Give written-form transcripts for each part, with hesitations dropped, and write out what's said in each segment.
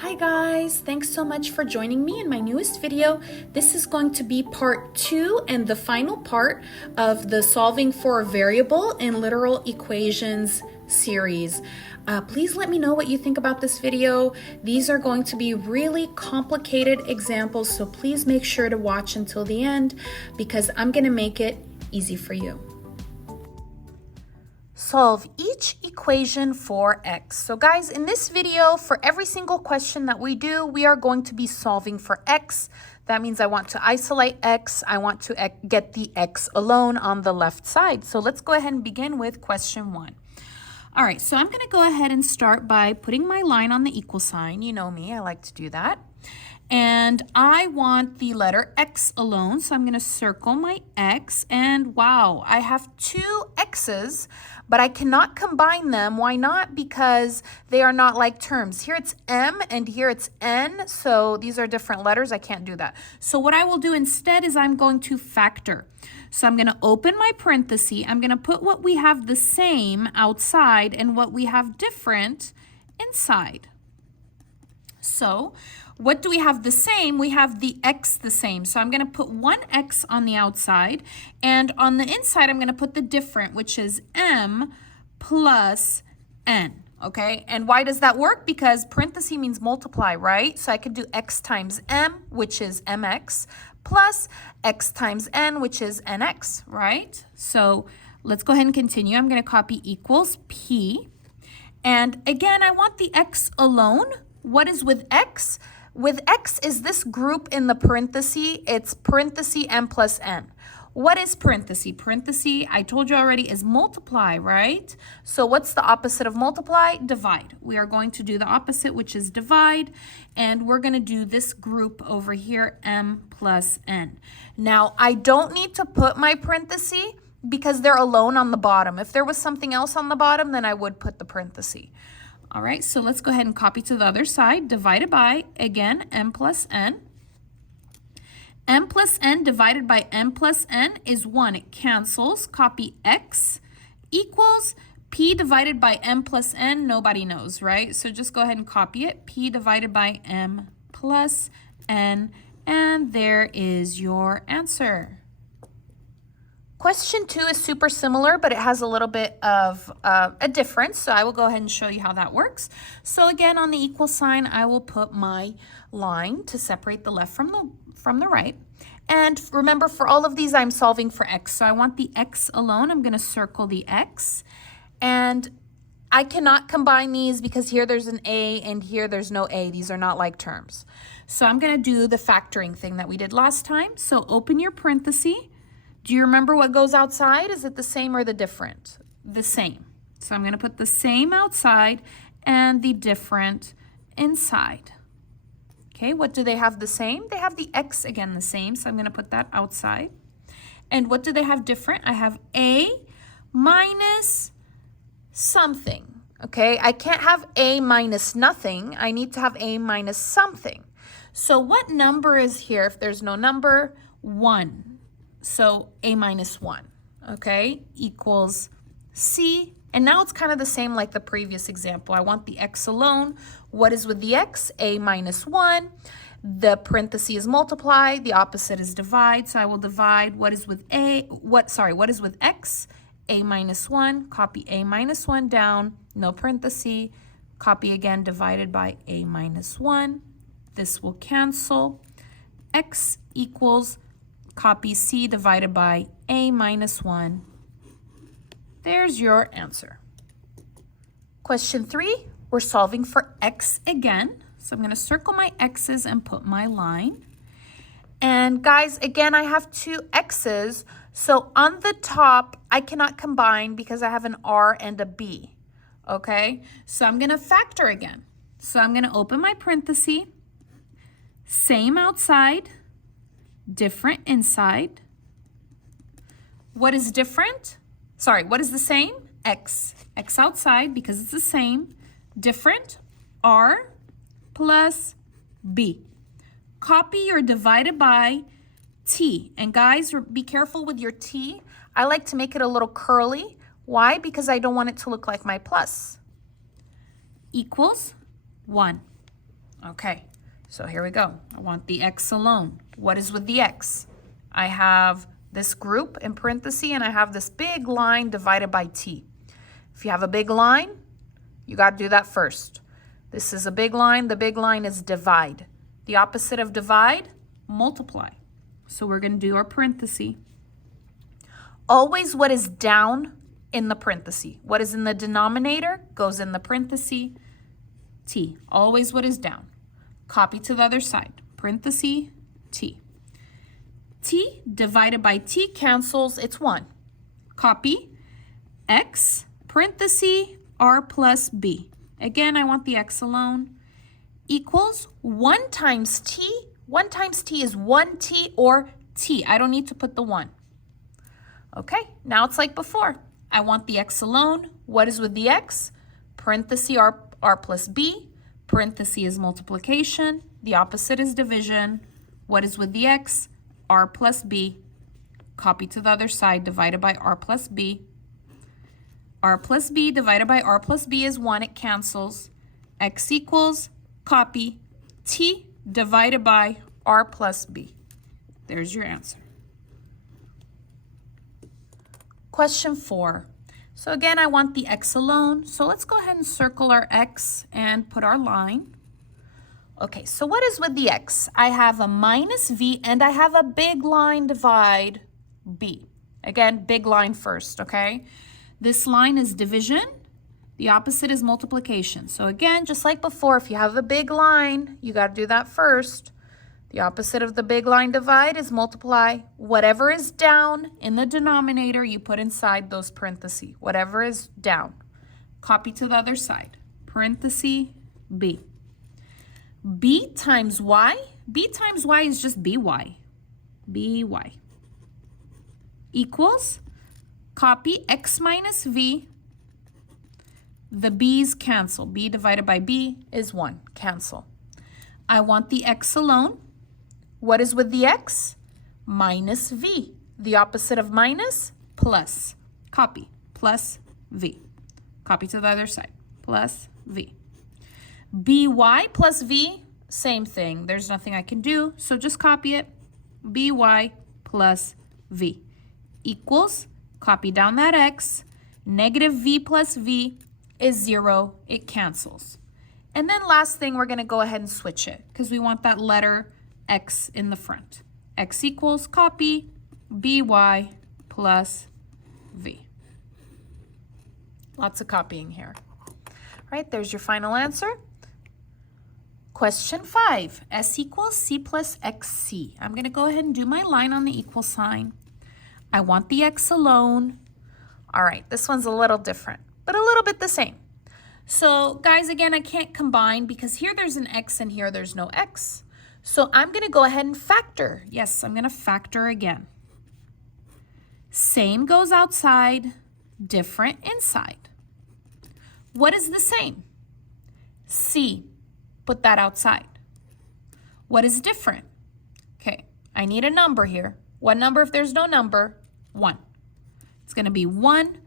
Hi guys, thanks so much for joining me in my newest video. This is going to be part 2 and the final part of the solving for a variable in literal equations series. Please let me know what you think about this video. These are going to be really complicated examples, so please make sure to watch until the end because I'm going to make it easy for you. Solve each equation for x. So guys, in this video, for every single question that we do, we are going to be solving for x. That means I want to isolate x. I want to get the x alone on the left side. So let's go ahead and begin with question 1. All right, so I'm going to go ahead and start by putting my line on the equal sign. You know me, I like to do that. And I want the letter x alone, so I'm going to circle my x. And wow, I have 2 x's, but I cannot combine them. Why not? Because they are not like terms. Here it's m and here it's n, so these are different letters. I can't do that. So what I will do instead is I'm going to factor. So I'm going to open my parenthesis. I'm going to put what we have the same outside and what we have different inside. So what do we have the same? We have the x the same. So I'm going to put 1x on the outside, and on the inside I'm going to put the different, which is m plus n. Okay, and why does that work? Because parenthesis means multiply, right? So I could do x times m, which is mx, plus x times n, which is nx, right? So let's go ahead and continue. I'm going to copy equals p. And again, I want the x alone. What is with x? With x is this group in the parenthesis. It's parenthesis m plus n. What is parenthesis? Parenthesis, I told you already, is multiply, right? So what's the opposite of multiply? Divide. We are going to do the opposite, which is divide, and we're going to do this group over here, m plus n. Now, I don't need to put my parenthesis because they're alone on the bottom. If there was something else on the bottom, then I would put the parenthesis. All right, so let's go ahead and copy to the other side. Divided by, again, m plus n. M plus n divided by m plus n is 1. It cancels. Copy x equals p divided by m plus n. Nobody knows, right? So just go ahead and copy it. P divided by m plus n. And there is your answer. Question 2 is super similar, but it has a little bit of a difference. So I will go ahead and show you how that works. So again, on the equal sign, I will put my line to separate the left from the right. And remember, for all of these, I'm solving for x. So I want the x alone. I'm going to circle the x. And I cannot combine these because here there's an a and here there's no a. These are not like terms. So I'm going to do the factoring thing that we did last time. So open your parenthesis. Do you remember what goes outside? Is it the same or the different? The same. So I'm going to put the same outside and the different inside. Okay, what do they have the same? They have the x, again, the same. So I'm going to put that outside. And what do they have different? I have a minus something. Okay, I can't have a minus nothing. I need to have a minus something. So what number is here if there's no number? 1. So a minus 1, okay, equals c. And now it's kind of the same like the previous example. I want the x alone. What is with the x? A minus 1. The parenthesis is multiply. The opposite is divide. So I will divide what is with what is with x? A minus 1. Copy a minus 1 down. No parenthesis. Copy again, divided by a minus 1. This will cancel. X equals copy c divided by a minus 1. There's your answer. Question 3, we're solving for x again. So I'm going to circle my x's and put my line. And guys, again, I have 2 x's. So on the top, I cannot combine because I have an r and a b. Okay, so I'm going to factor again. So I'm going to open my parenthesis, same outside, different inside. What is different? Sorry, what is the same? X. X outside because it's the same. Different, R plus B. Copy your divided by T. And guys, be careful with your T. I like to make it a little curly. Why? Because I don't want it to look like my plus. Equals 1. Okay, so here we go. I want the x alone. What is with the x? I have this group in parentheses, and I have this big line divided by t. If you have a big line, you got to do that first. This is a big line. The big line is divide. The opposite of divide, multiply. So we're going to do our parenthesis. Always what is down in the parenthesis. What is in the denominator goes in the parenthesis. T. Always what is down. Copy to the other side. Parenthesis, t. T divided by t cancels. It's 1. Copy. X, parenthesis, r plus b. Again, I want the x alone. Equals 1 times t. 1 times t is 1t or t. I don't need to put the 1. Okay, now it's like before. I want the x alone. What is with the x? Parenthesis r plus b. Parenthesis is multiplication. The opposite is division. What is with the x? R plus b. Copy to the other side, divided by r plus b. R plus b divided by r plus b is 1. It cancels. X equals, copy, t divided by r plus b. There's your answer. Question 4. So again, I want the x alone. So let's go ahead and circle our x and put our line. Okay, so what is with the x? I have a minus v and I have a big line divide b. Again, big line first, okay? This line is division. The opposite is multiplication. So again, just like before, if you have a big line, you got to do that first. The opposite of the big line divide is multiply. Whatever is down in the denominator, you put inside those parentheses. Whatever is down. Copy to the other side. Parenthesis b. B times y. B times y is just by. by. Equals, copy x minus v. The b's cancel. B divided by b is 1. Cancel. I want the x alone. What is with the x? Minus v. The opposite of minus, plus. Copy. Plus v. Copy to the other side. Plus v. by plus v, same thing. There's nothing I can do, so just copy it. by plus v equals, copy down that x. Negative v plus v is 0. It cancels. And then last thing, we're going to go ahead and switch it because we want that letter x in the front. X equals, copy, by plus v. Lots of copying here. All right, there's your final answer. Question 5, s equals c plus xc. I'm going to go ahead and do my line on the equal sign. I want the x alone. All right, this one's a little different, but a little bit the same. So guys, again, I can't combine because here there's an x and here there's no x. So I'm going to go ahead and factor. Yes, I'm going to factor again. Same goes outside, different inside. What is the same? C. Put that outside. What is different? Okay, I need a number here. What number if there's no number? 1. It's going to be 1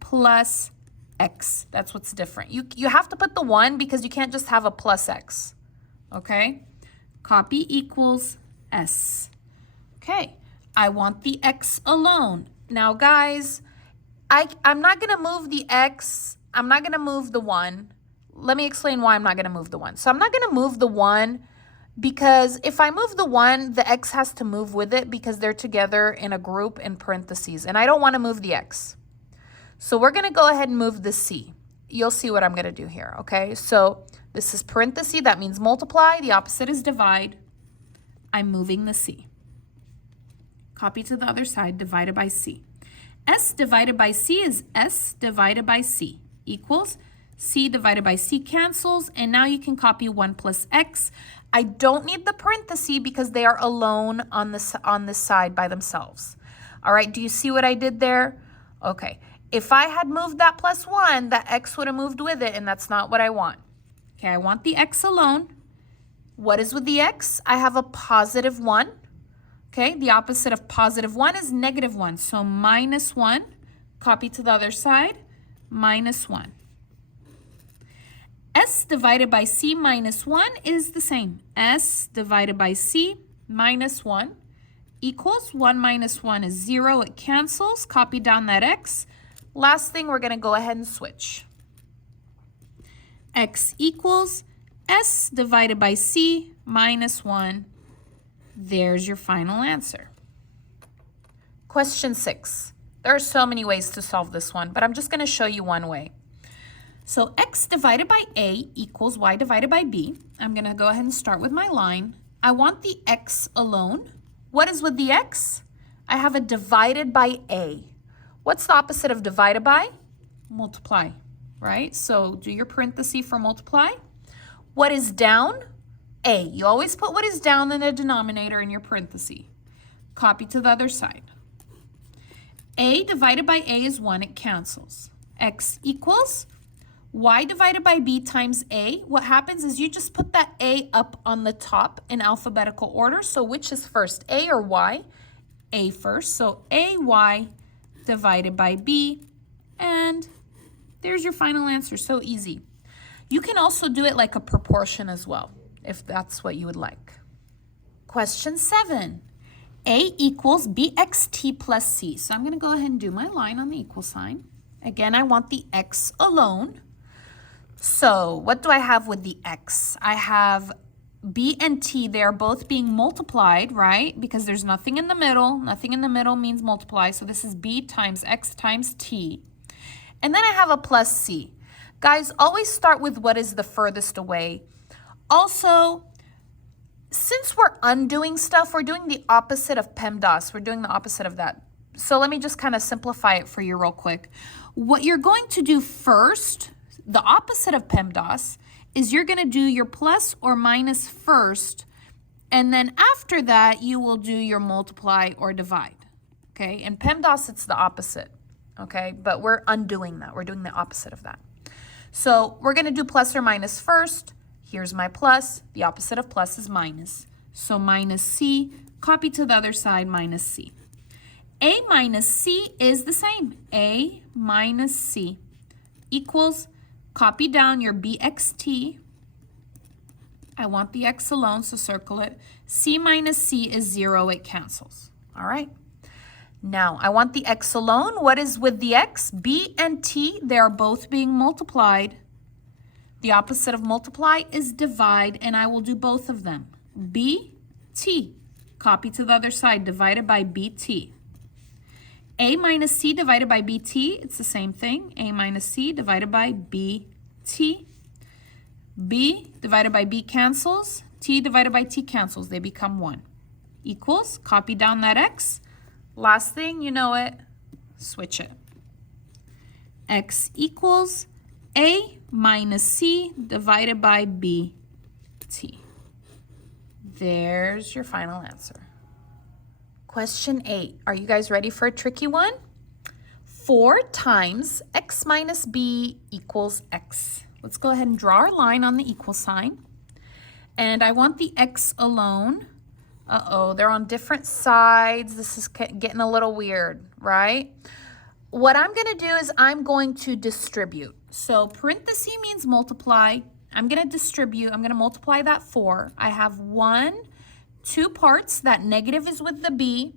plus x. That's what's different. You have to put the 1 because you can't just have a plus x. Okay? Copy equals s. Okay, I want the x alone. Now, guys, I'm not going to move the x. I'm not going to move the 1. Let me explain why I'm not going to move the 1. So I'm not going to move the 1 because if I move the 1, the x has to move with it because they're together in a group in parentheses. And I don't want to move the x. So we're going to go ahead and move the c. You'll see what I'm going to do here, okay? So this is parenthesis. That means multiply. The opposite is divide. I'm moving the c. Copy to the other side, divided by c. S divided by c is s divided by c equals c divided by c cancels, and now you can copy 1 plus x. I don't need the parenthesis because they are alone on this side by themselves. All right, do you see what I did there? Okay, if I had moved that plus 1, that x would have moved with it, and that's not what I want. Okay, I want the x alone. What is with the x? I have a positive 1. Okay, the opposite of positive 1 is negative 1. So minus 1, copy to the other side, minus 1. S divided by C minus 1 is the same. S divided by C minus 1 equals 1 minus 1 is 0. It cancels. Copy down that X. Last thing, we're going to go ahead and switch. X equals S divided by C minus 1. There's your final answer. Question 6. There are so many ways to solve this one, but I'm just going to show you one way. So X divided by A equals Y divided by B. I'm going to go ahead and start with my line. I want the X alone. What is with the X? I have a divided by A. What's the opposite of divided by? Multiply, right? So do your parenthesis for multiply. What is down? A. You always put what is down in the denominator in your parenthesis. Copy to the other side. A divided by A is 1. It cancels. X equals Y divided by B times A. What happens is you just put that A up on the top in alphabetical order. So which is first, A or Y? A first. So AY divided by B. And there's your final answer. So easy. You can also do it like a proportion as well, if that's what you would like. Question 7. A equals BXT plus C. So I'm going to go ahead and do my line on the equal sign. Again, I want the X alone. So what do I have with the X? I have B and T. They are both being multiplied, right? Because there's nothing in the middle. Nothing in the middle means multiply. So this is B times X times T. And then I have a plus C. Guys, always start with what is the furthest away. Also, since we're undoing stuff, we're doing the opposite of PEMDAS. We're doing the opposite of that. So let me just kind of simplify it for you real quick. What you're going to do first, the opposite of PEMDAS, is you're going to do your plus or minus first, and then after that, you will do your multiply or divide, okay? In PEMDAS, it's the opposite, okay? But we're undoing that. We're doing the opposite of that. So we're going to do plus or minus first. Here's my plus. The opposite of plus is minus. So minus C, copy to the other side, minus C. A minus C is the same. A minus C equals, copy down your BXT. I want the X alone, so circle it. C minus C is 0. It cancels. All right. Now, I want the X alone. What is with the X? B and T, they are both being multiplied. The opposite of multiply is divide, and I will do both of them. BT, copy to the other side, divided by BT. A minus C divided by BT, it's the same thing. A minus C divided by BT. B divided by B cancels. T divided by T cancels. They become 1. Equals, copy down that X. Last thing, you know it, switch it. X equals A minus C divided by BT. There's your final answer. Question 8. Are you guys ready for a tricky one? 4 times X minus B equals X. Let's go ahead and draw our line on the equal sign. And I want the X alone. Uh-oh, they're on different sides. This is getting a little weird, right? What I'm going to do is I'm going to distribute. So parenthesis means multiply. I'm going to distribute. I'm going to multiply that 4. I have 2 parts. That negative is with the B,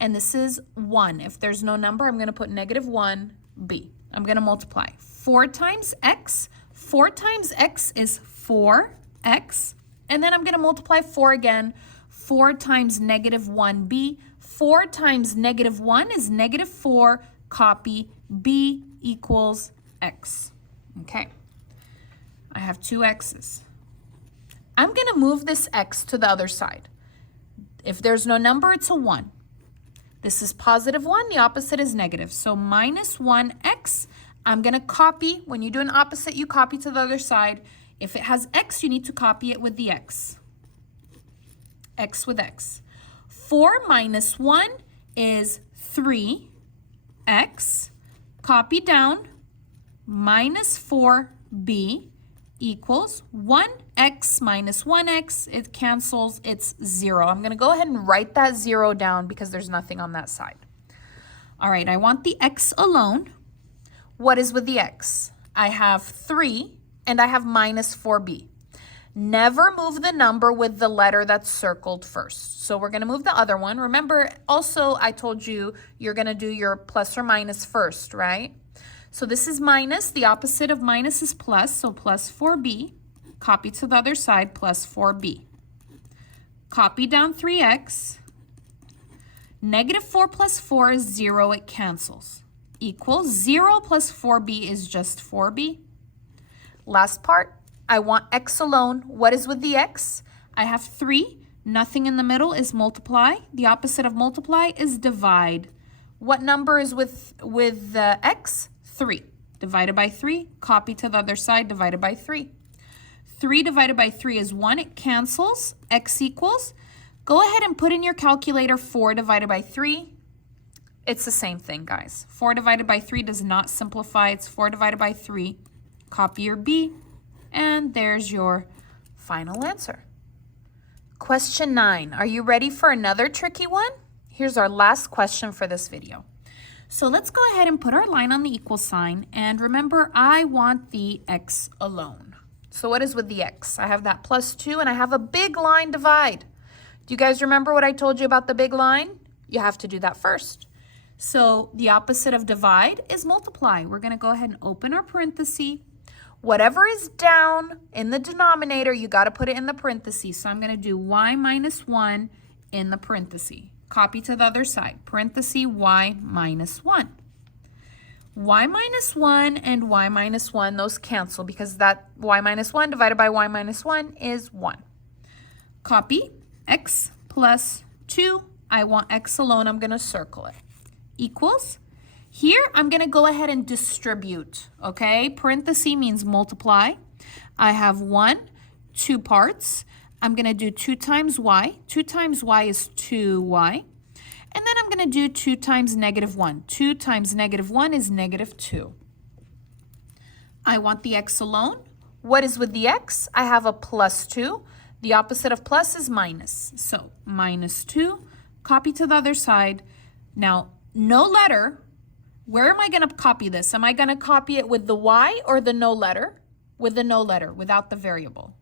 and this is 1. If there's no number, I'm going to put negative 1, B. I'm going to multiply. 4 times X. 4 times X is 4X. And then I'm going to multiply 4 again. 4 times negative 1B. 4 times negative 1 is negative 4. Copy. B equals X. Okay. I have 2 X's. I'm going to move this X to the other side. If there's no number, it's a 1. This is positive 1. The opposite is negative. So minus 1X. I'm going to copy. When you do an opposite, you copy to the other side. If it has X, you need to copy it with the X. X with X. 4 minus 1 is 3X. Copy down. Minus 4B equals 1X minus 1X. It cancels. It's 0. I'm going to go ahead and write that 0 down because there's nothing on that side. All right, I want the X alone. What is with the X? I have 3 and I have minus 4b. Never move the number with the letter that's circled first. So we're going to move the other one. Remember, also, I told you you're going to do your plus or minus first, right? So this is minus. The opposite of minus is plus, so plus 4b. Copy to the other side, plus 4b. Copy down 3x. Negative 4 plus 4 is 0. It cancels. Equals 0 plus 4b is just 4b. Last part, I want x alone. What is with the x? I have 3. Nothing in the middle is multiply. The opposite of multiply is divide. What number is with x? 3. Divided by 3. Copy to the other side, divided by 3. 3 divided by 3 is 1. It cancels. X equals. Go ahead and put in your calculator 4 divided by 3. It's the same thing, guys. 4 divided by 3 does not simplify. It's 4 divided by 3. Copy your B. And there's your final answer. Question 9. Are you ready for another tricky one? Here's our last question for this video. So let's go ahead and put our line on the equal sign. And remember, I want the x alone. So what is with the x? I have that plus 2 and I have a big line divide. Do you guys remember what I told you about the big line? You have to do that first. So the opposite of divide is multiply. We're going to go ahead and open our parenthesis. Whatever is down in the denominator, you got to put it in the parentheses. So I'm going to do y minus 1 in the parenthesis. Copy to the other side. Parenthesis y minus 1. Y minus 1 and y minus 1, those cancel because that y minus 1 divided by y minus 1 is 1. Copy x plus 2. I want x alone. I'm going to circle it. Equals. Here, I'm going to go ahead and distribute, okay? Parenthesis means multiply. I have 1, 2 parts. I'm going to do 2 times y. 2 times y is 2y. And then I'm going to do 2 times negative 1. 2 times negative 1 is negative 2. I want the x alone. What is with the x? I have a plus 2. The opposite of plus is minus. So minus 2. Copy to the other side. Now, no letter. Where am I going to copy this? Am I going to copy it with the y or the no letter? With the no letter, without the variable.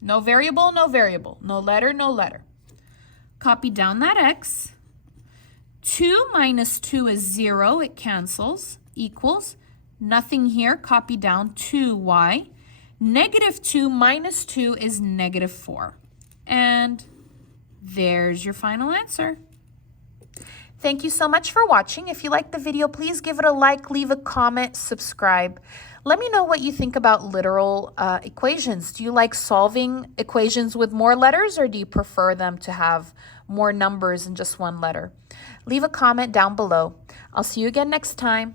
No variable, no variable. No letter, no letter. Copy down that x. 2 minus 2 is 0. It cancels. Equals. Nothing here. Copy down 2y. Negative 2 minus 2 is negative 4. And there's your final answer. Thank you so much for watching. If you liked the video, please give it a like, leave a comment, subscribe. Let me know what you think about literal equations. Do you like solving equations with more letters, or do you prefer them to have more numbers in just one letter? Leave a comment down below. I'll see you again next time.